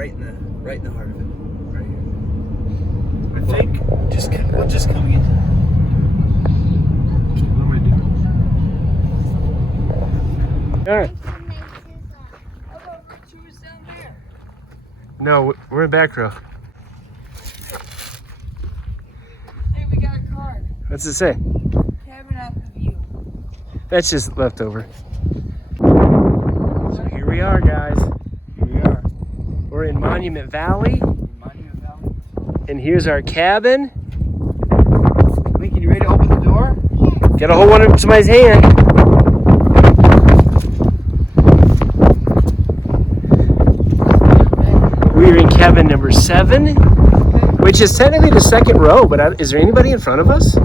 right in the heart of it. Right here. I think we're just coming in. What am I doing? All right. No, we're in back row. Hey, we got a card. What's it say? Cabin at the view. That's just leftover. So here we are, guys. Here we are. We're in Monument Valley, Monument Valley. and here's our cabin. Lincoln, you ready to open the door? Gotta hold one of somebody's hand. We're in cabin number 7, which is technically the second row, but is there anybody in front of us? There's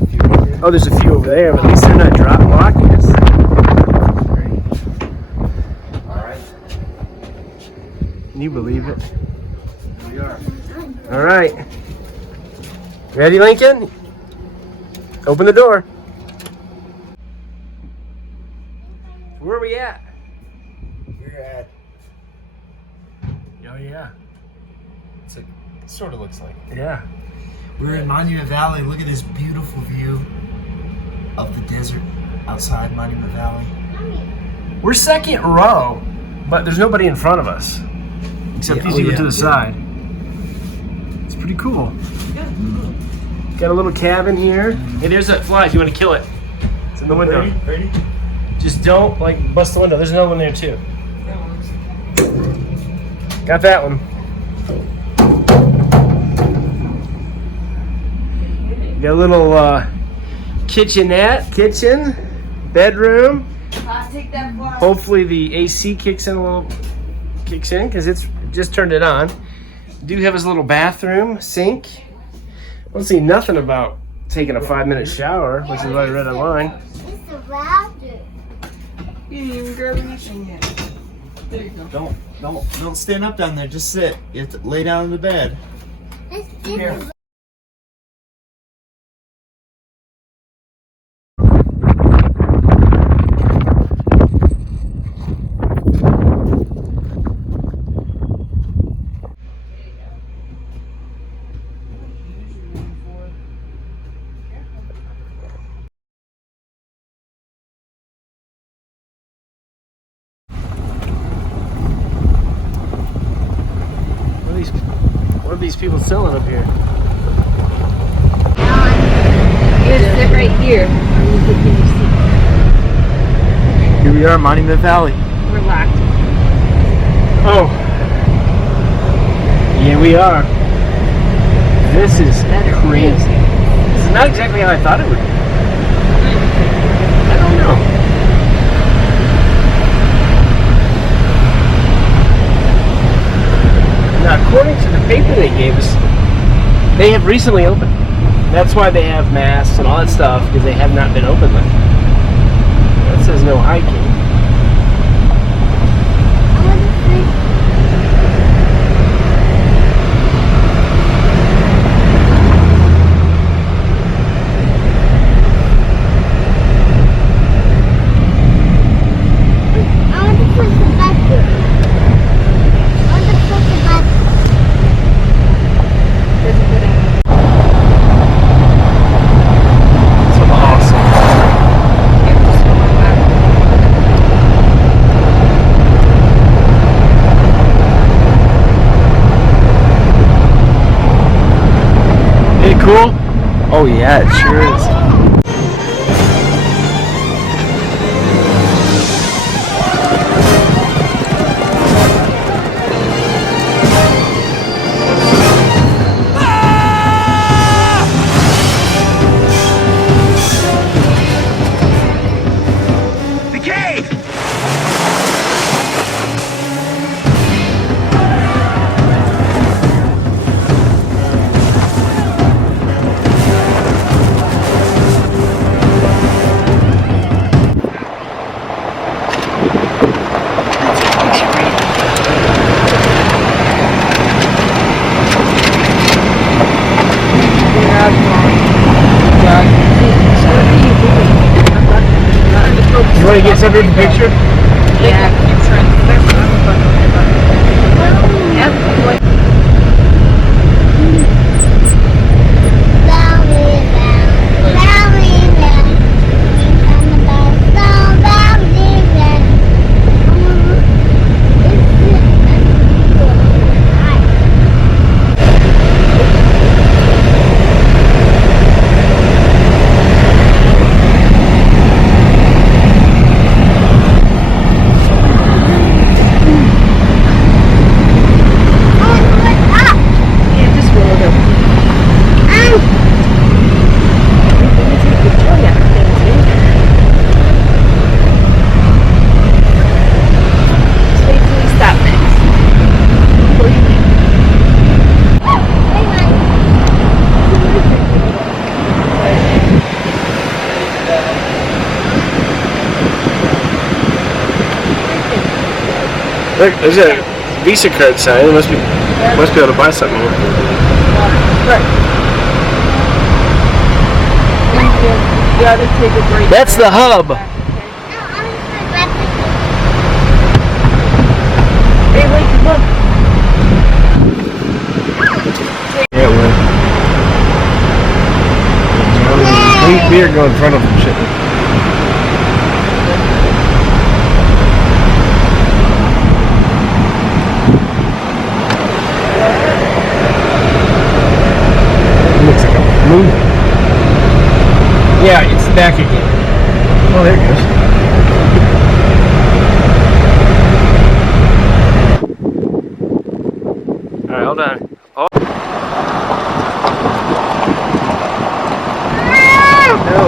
a few over here. Oh, there's a few over there, but at least they're not blocking us. Alright. Can you believe it? Here we are. All right. Ready, Lincoln? Open the door. Where are we at? We're at. Oh, yeah. It sort of looks like. Yeah. We're in Monument Valley. Look at this beautiful view of the desert outside Monument Valley. We're second row, but there's nobody in front of us. Except these people to the side. It's pretty cool. Got a little cabin here. Hey, there's that fly. You want to kill it? It's in the window. Ready? Just don't bust the window. There's another one there too. Got that one. Got a little kitchen, bedroom. Take that fly. Hopefully the AC kicks in because it's just turned it on. Do have his little bathroom, sink. I don't see nothing about taking a 5-minute shower, which is what I read online. It's a bathroom. You didn't even grab anything yet. There you go. Don't stand up down there. Just sit. You have to lay down in the bed. It's Here. What are these people selling up here? You just sit right here. Here we are, Monument Valley. We're locked. Oh. Yeah, we are. This is crazy. This is not exactly how I thought it would be. I don't know. Now, according to the paper they gave us, they have recently opened. That's why they have masks and all that stuff, because they have not been open lately. That says no hiking. I want to see. I want to push the bathroom. I want to push the bathroom. It's awesome. Is it cool? Oh yeah, it sure is. The cave! You want to get something in the picture? Yeah, keep trying. Look, there's a Visa card sign. They must be able to buy something here. Right. You gotta take a break. That's the hub. Hey, wait, look. Yeah, we are going in front of them. Shit. Looks like a balloon. Yeah, it's back again. Oh, there it goes. All right, hold on. Oh. No.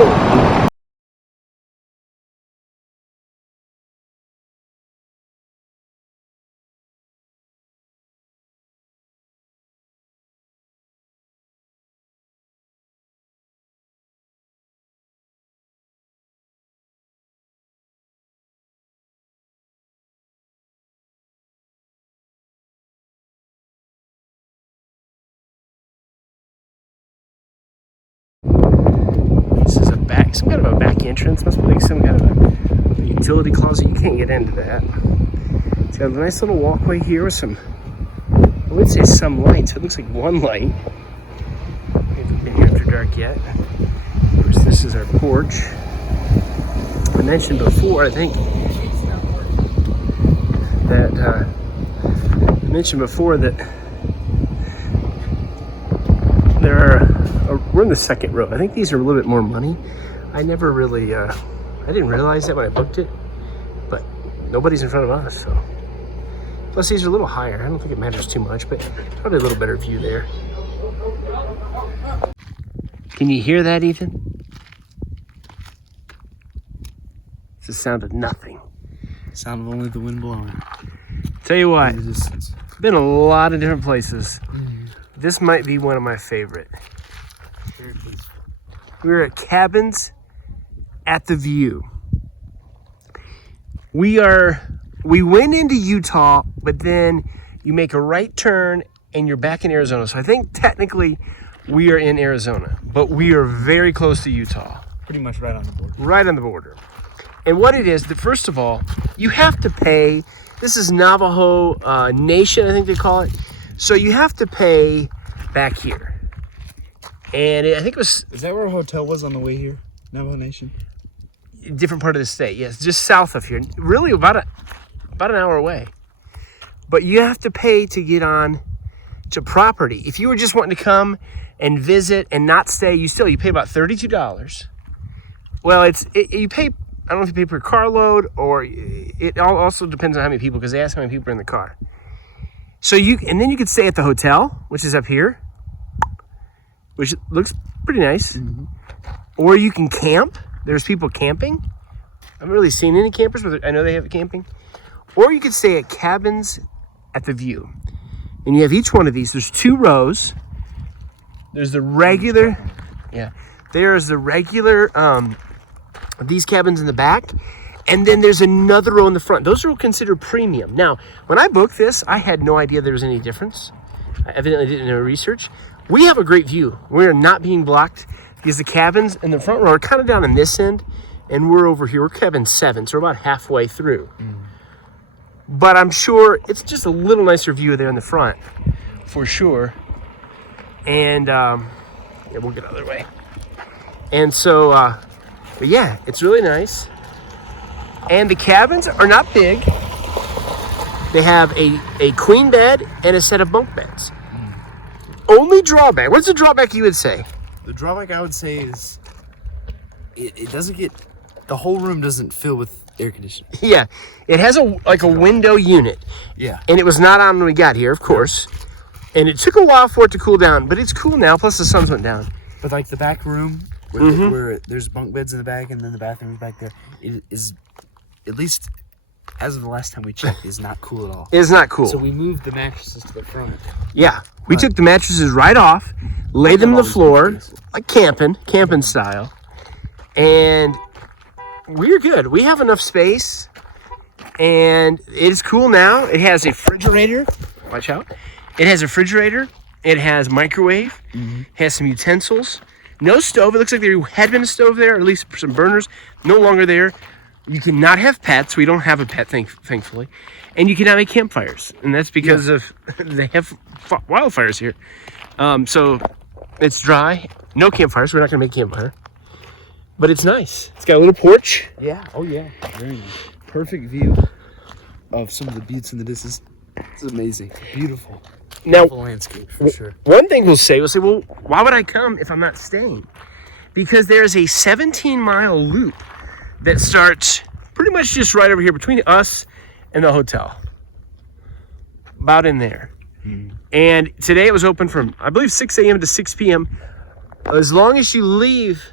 Some kind of a back entrance. Must be like some kind of a utility closet. You can't get into that. It's got a nice little walkway here with some, I would say some lights. It looks like one light. We haven't been here after dark yet. Of course, this is our porch. I mentioned before, I think, that there are, we're in the second row. I think these are a little bit more money. I never really, I didn't realize that when I booked it, but nobody's in front of us, so. Plus these are a little higher. I don't think it matters too much, but probably a little better view there. Can you hear that, Ethan? It's the sound of nothing. Sound of only the wind blowing. Tell you what, been a lot of different places. This might be one of my favorite. We're at Cabins at the View. We went into Utah, but then you make a right turn and you're back in Arizona. So I think technically we are in Arizona, but we are very close to Utah. Pretty much right on the border. Right on the border. And what it is, that first of all, you have to pay. This is Navajo Nation, I think they call it. So you have to pay back here. And I think it was... Is that where a hotel was on the way here? Navajo Nation? Different part of the state, yes. Just south of here. Really about an hour away. But you have to pay to get on to property. If you were just wanting to come and visit and not stay, you pay about $32. Well, you pay... I don't know if you pay per carload, or it also depends on how many people, because they ask how many people are in the car. So and then you could stay at the hotel, which is up here, which looks pretty nice. Mm-hmm. Or you can camp. There's people camping. I haven't really seen any campers, but I know they have camping. Or you could stay at Cabins at the View. And you have each one of these. There's 2 rows. There's the regular, there's the regular, these cabins in the back, and then there's another row in the front. Those are considered premium. Now, when I booked this, I had no idea there was any difference. I evidently didn't know research. We have a great view. We are not being blocked because the cabins in the front row are kind of down on this end, and we're over here. We're cabin 7, so we're about halfway through. But I'm sure it's just a little nicer view there in the front, for sure. And we'll get out of the way. And so, but yeah, it's really nice. And the cabins are not big. They have a queen bed and a set of bunk beds. Only drawback, what's the drawback you would say? The drawback I would say is it doesn't get, the whole room doesn't fill with air conditioning. Yeah, it has a window unit. Yeah. And it was not on when we got here, of course. And it took a while for it to cool down, but it's cool now, plus the sun went down. But like the back room, where there's bunk beds in the back and then the bathroom is back there, it is, at least as of the last time we checked, is not cool at all. It's not cool. So we moved the mattresses to the front. Yeah, we took the mattresses right off, laid them on the floor, like camping style, and we're good. We have enough space, And it is cool now. It has a refrigerator. Watch out. It has a refrigerator. It has microwave. Has some utensils. No stove. It looks like there had been a stove there, or at least some burners. No longer there. You cannot have pets. We don't have a pet, thankfully. And you cannot make campfires. And that's because of they have wildfires here. So it's dry. No campfires. We're not going to make a campfire. But it's nice. It's got a little porch. Yeah. Oh yeah. Very nice. Perfect view of some of the buttes in the distance. It's amazing. Beautiful. Now, Beautiful landscape for sure. one thing we'll say, well, why would I come if I'm not staying? Because there's a 17-mile loop that starts pretty much just right over here between us and the hotel. About in there. And today it was open from, I believe, 6 a.m. to 6 p.m. As long as you leave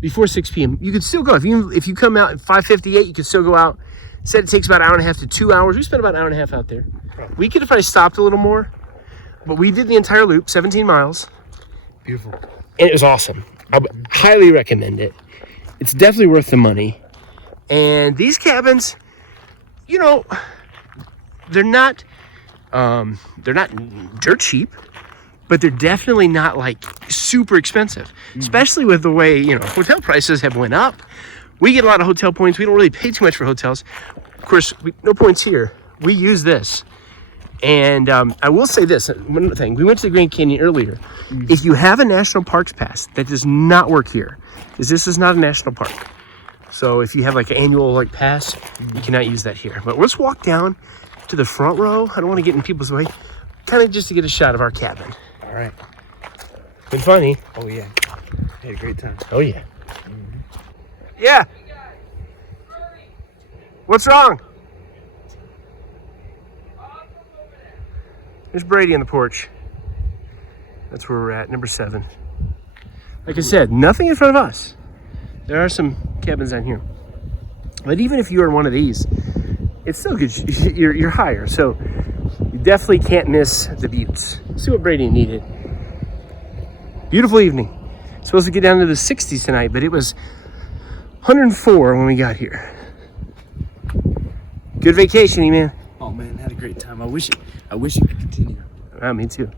before 6 p.m., you can still go. If you come out at 5:58, you can still go out. Said it takes about an hour and a half to 2 hours. We spent about an hour and a half out there. We could have probably stopped a little more, but we did the entire loop, 17 miles. Beautiful. And it was awesome. I would highly recommend it. It's definitely worth the money. And these cabins, you know, they're not dirt cheap, but they're definitely not like super expensive, especially with the way, you know, hotel prices have went up. We get a lot of hotel points. We don't really pay too much for hotels. Of course, no points here. We use this. And I will say this, one thing. We went to the Grand Canyon earlier. If you have a national parks pass, that does not work here, because this is not a national park. So if you have like an annual pass, you cannot use that here. But let's walk down to the front row. I don't want to get in people's way. Kind of just to get a shot of our cabin. All right. Been funny. Oh yeah. Had a great time. Oh yeah. Yeah. What's wrong? There's Brady on the porch. That's where we're at, number 7. Like I said, nothing in front of us. There are some cabins down here. But even if you're in one of these, it's still good. You're higher, so you definitely can't miss the buttes. Let's see what Brady needed. Beautiful evening. Supposed to get down to the 60s tonight, but it was 104 when we got here. Good vacation, man. Oh man, had a great time. I wish it could continue. Me too.